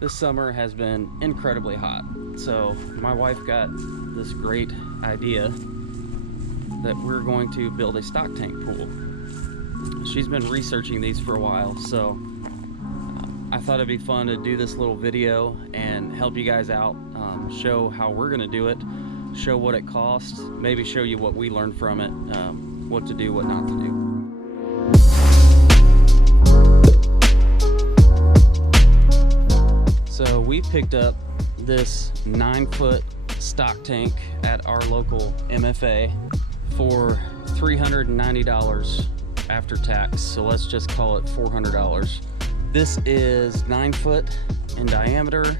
This summer has been incredibly hot, so my wife got this great idea that we're going to build a stock tank pool. She's been researching these for a while, so I thought it'd be fun to do this little video and help you guys out, show how we're gonna do it, show what it costs, maybe show you what we learned from it, what to do, what not to do. So we picked up this 9-foot stock tank at our local MFA for $390 after tax. So let's just call it $400. This is 9 foot in diameter,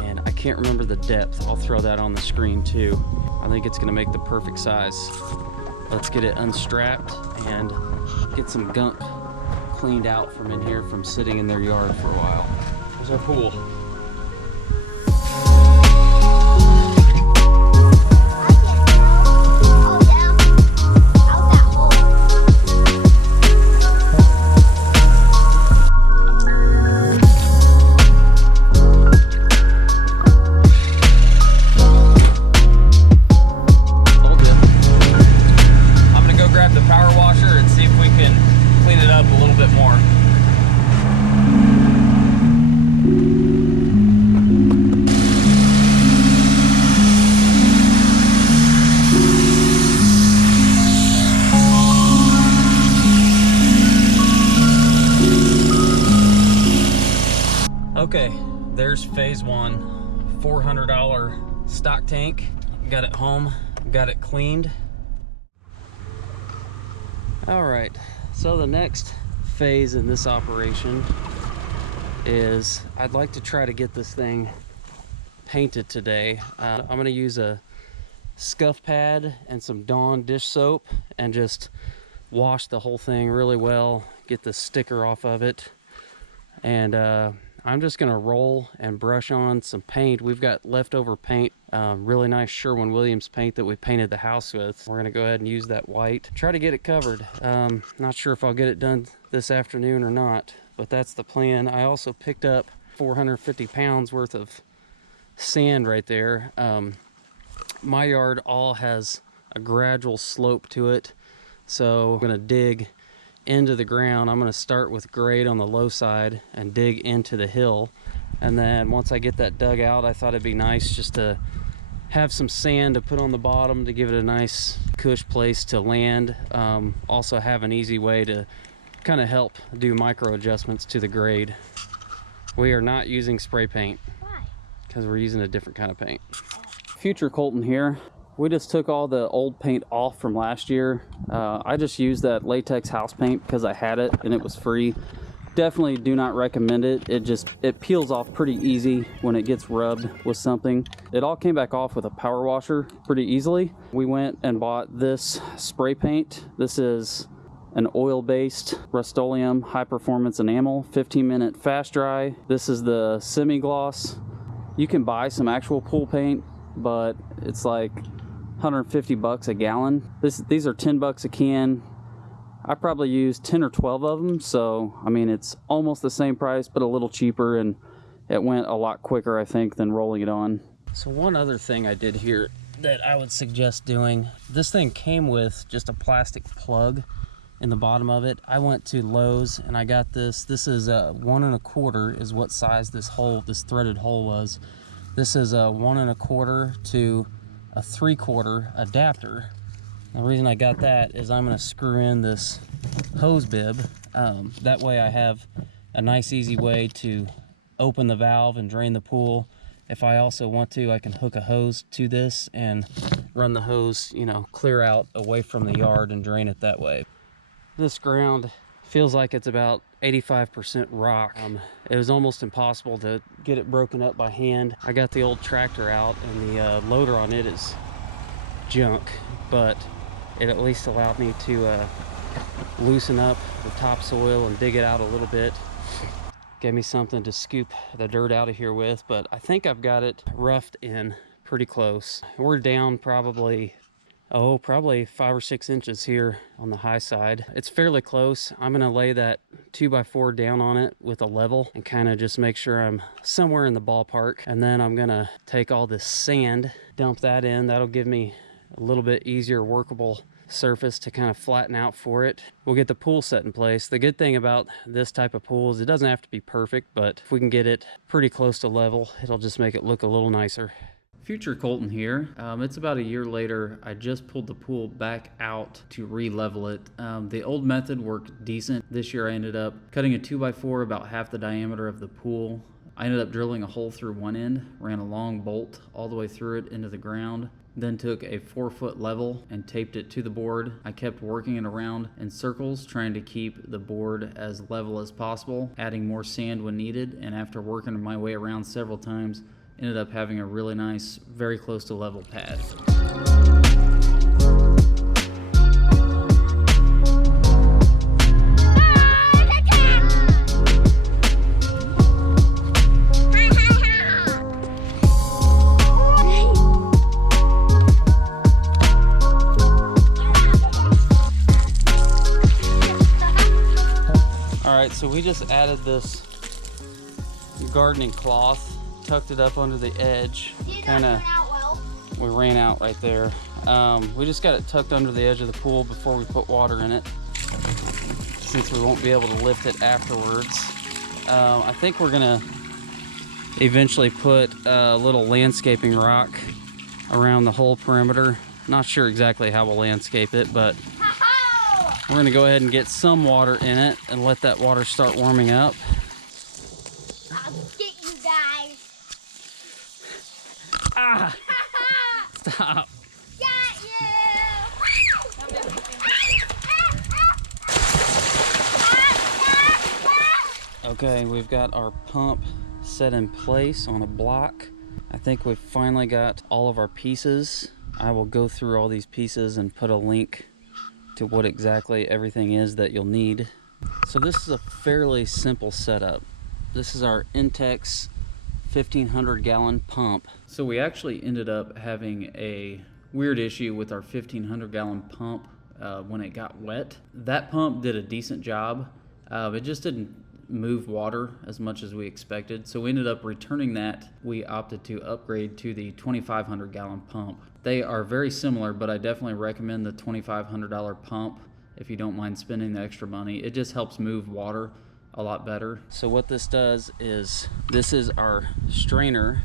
and I can't remember the depth. I'll throw that on the screen too. I think it's gonna make the perfect size. Let's get it unstrapped and get some gunk cleaned out from in here from sitting in their yard for a while. There's our pool. Okay, there's phase one, $400 stock tank. Got it home, got it cleaned. All right, so the next phase in this operation is I'd like to try to get this thing painted today. I'm gonna use a scuff pad and some Dawn dish soap and just wash the whole thing really well, get the sticker off of it, and I'm just gonna roll and brush on some paint. We've got leftover paint, really nice Sherwin-Williams paint that we painted the house with. We're gonna go ahead and use that white. Try to get it covered. Not sure if I'll get it done this afternoon or not, but that's the plan. I also picked up 450 pounds worth of sand right there. My yard all has a gradual slope to it, so I'm gonna dig into the ground. I'm going to start with grade on the low side and dig into the hill, and then once I get that dug out, I thought it'd be nice just to have some sand to put on the bottom to give it a nice cush place to land. Also have an easy way to kind of help do micro adjustments to the grade. We are not using spray paint. Why? Because we're using a different kind of paint. Future Colton here. We just took all the old paint off from last year. I just used that latex house paint because I had it and it was free. Definitely do not recommend it. It peels off pretty easy when it gets rubbed with something. It all came back off with a power washer pretty easily. We went and bought this spray paint. This is an oil-based Rust-Oleum high performance enamel, 15-minute fast dry. This is the semi-gloss. You can buy some actual pool paint, but it's like 150 bucks a gallon. These are 10 bucks a can. I probably used 10 or 12 of them, so I mean it's almost the same price but a little cheaper, and it went a lot quicker I think than rolling it on. So one other thing I did here that I would suggest doing, this thing came with just a plastic plug in the bottom of it. I went to Lowe's and I got this. This is a 1 1/4 is what size this threaded hole was. This is a 1 1/4 to a 3/4 adapter. The reason I got that is I'm going to screw in this hose bib. That way I have a nice easy way to open the valve and drain the pool. If I also want to, I can hook a hose to this and run the hose, you know, clear out away from the yard and drain it that way. This ground feels like it's about 85% rock. It was almost impossible to get it broken up by hand. I got the old tractor out and the loader on it is junk, but it at least allowed me to loosen up the topsoil and dig it out a little bit. Gave me something to scoop the dirt out of here with, but I think I've got it roughed in pretty close. We're down probably oh, probably 5 or 6 inches here on the high side. It's fairly close. I'm gonna lay that 2x4 down on it with a level and kind of just make sure I'm somewhere in the ballpark. And then I'm gonna take all this sand, dump that in. That'll give me a little bit easier workable surface to kind of flatten out for it. We'll get the pool set in place. The good thing about this type of pool is it doesn't have to be perfect, but if we can get it pretty close to level, it'll just make it look a little nicer. Future Colton here. It's about a year later. I just pulled the pool back out to re-level it. The old method worked decent. This year I ended up cutting a 2x4 about half the diameter of the pool. I ended up drilling a hole through one end, ran a long bolt all the way through it into the ground, then took a 4-foot level and taped it to the board. I kept working it around in circles, trying to keep the board as level as possible, adding more sand when needed, and after working my way around several times, ended up having a really nice, very close to level pad. All right, so we just added this gardening cloth, tucked it up under the edge. We ran out right there. We just got it tucked under the edge of the pool before we put water in it, since we won't be able to lift it afterwards. I think we're gonna eventually put a little landscaping rock around the whole perimeter. Not sure exactly how we'll landscape it, but we're gonna go ahead and get some water in it and let that water start warming up. I'll get you guys. Ah! Stop. Got you. Okay, we've got our pump set in place on a block. I think we've finally got all of our pieces. I will go through all these pieces and put a link to what exactly everything is that you'll need. So this is a fairly simple setup. This is our Intex 1500 gallon pump. So we actually ended up having a weird issue with our 1500 gallon pump when it got wet. That pump did a decent job. It just didn't move water as much as we expected. So we ended up returning that. We opted to upgrade to the 2500 gallon pump. They are very similar, but I definitely recommend the $2,500 pump if you don't mind spending the extra money. It just helps move water a lot better. So what this does is, this is our strainer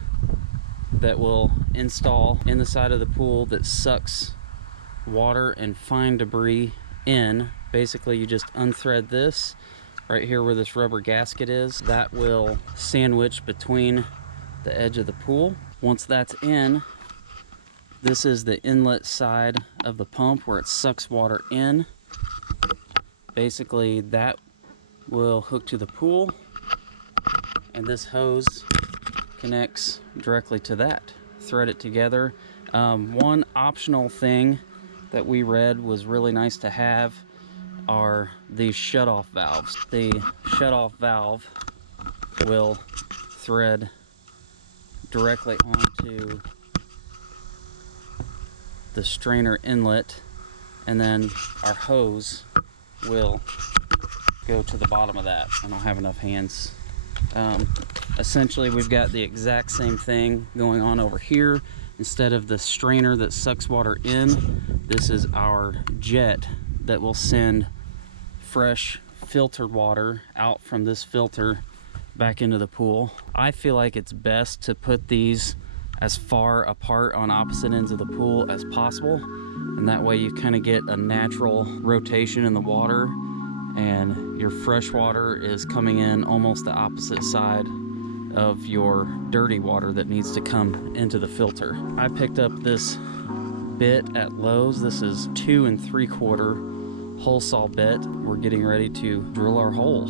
that will install in the side of the pool that sucks water and fine debris in. Basically, you just unthread this right here where this rubber gasket is. That will sandwich between the edge of the pool. Once that's in, this is the inlet side of the pump where it sucks water in. Basically, that will hook to the pool, and this hose connects directly to that. Thread it together. One optional thing that we read was really nice to have are these shut-off valves. The shut-off valve will thread directly onto the strainer inlet, and then our hose will go to the bottom of that. I don't have enough hands. Essentially, we've got the exact same thing going on over here. Instead of the strainer that sucks water in, this is our jet that will send fresh filtered water out from this filter back into the pool. I feel like it's best to put these as far apart on opposite ends of the pool as possible, and that way you kind of get a natural rotation in the water, and your fresh water is coming in almost the opposite side of your dirty water that needs to come into the filter. I picked up this bit at Lowe's. This is 2 3/4 hole saw bit. We're getting ready to drill our hole.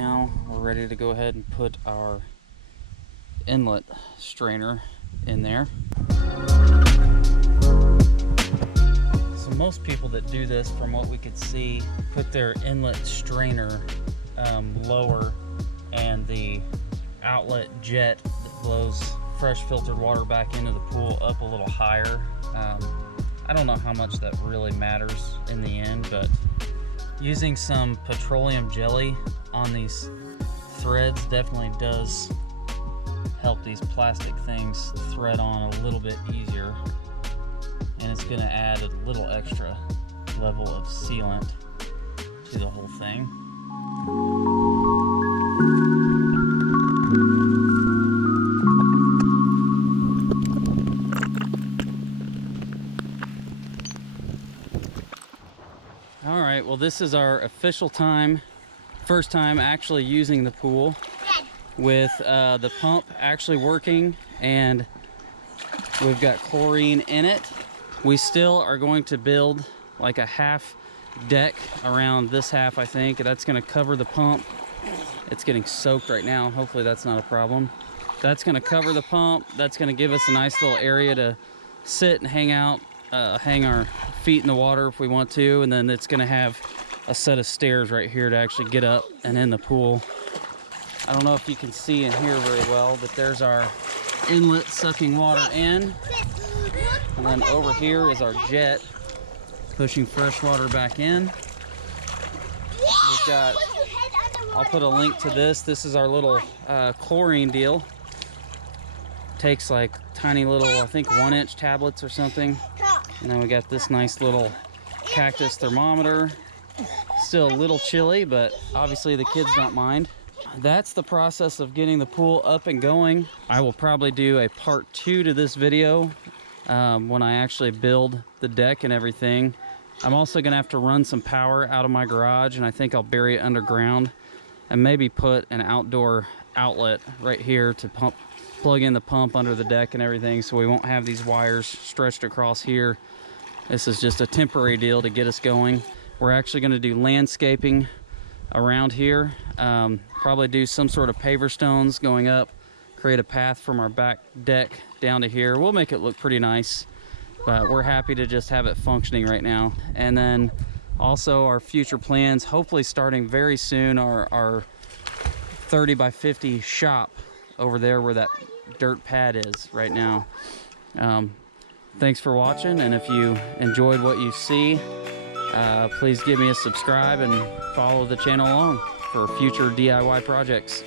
now we're ready to go ahead and put our inlet strainer in there. So most people that do this, from what we could see, put their inlet strainer lower and the outlet jet that blows fresh filtered water back into the pool up a little higher. I don't know how much that really matters in the end, but using some petroleum jelly on these threads definitely does help these plastic things thread on a little bit easier, and it's going to add a little extra level of sealant to the whole thing. All right, well, this is our official first time actually using the pool with the pump actually working, and we've got chlorine in it. We still are going to build like a half deck around this half, I think. That's going to cover the pump. It's getting soaked right now. Hopefully that's not a problem. That's going to cover the pump. That's going to give us a nice little area to sit and hang out, hang our feet in the water if we want to, and then it's going to have a set of stairs right here to actually get up and in the pool. I don't know if you can see in here very well, but there's our inlet sucking water in, and then over here is our jet pushing fresh water back in. We've got, I'll put a link to this. This is our little chlorine deal. Takes like tiny little, I think 1-inch tablets or something. And then we got this nice little cactus thermometer. Still a little chilly, but obviously the kids don't mind. That's the process of getting the pool up and going. I will probably do a part 2 to this video when I actually build the deck and everything. I'm also gonna have to run some power out of my garage, and I think I'll bury it underground and maybe put an outdoor outlet right here to plug in the pump under the deck and everything, so we won't have these wires stretched across here. This is just a temporary deal to get us going. We're actually going to do landscaping around here, probably do some sort of paver stones going up, create a path from our back deck down to here. We'll make it look pretty nice, but we're happy to just have it functioning right now. And then also our future plans, hopefully starting very soon, our 30 by 50 shop over there where that dirt pad is right now. Thanks for watching, and if you enjoyed what you see, please give me a subscribe and follow the channel along for future DIY projects.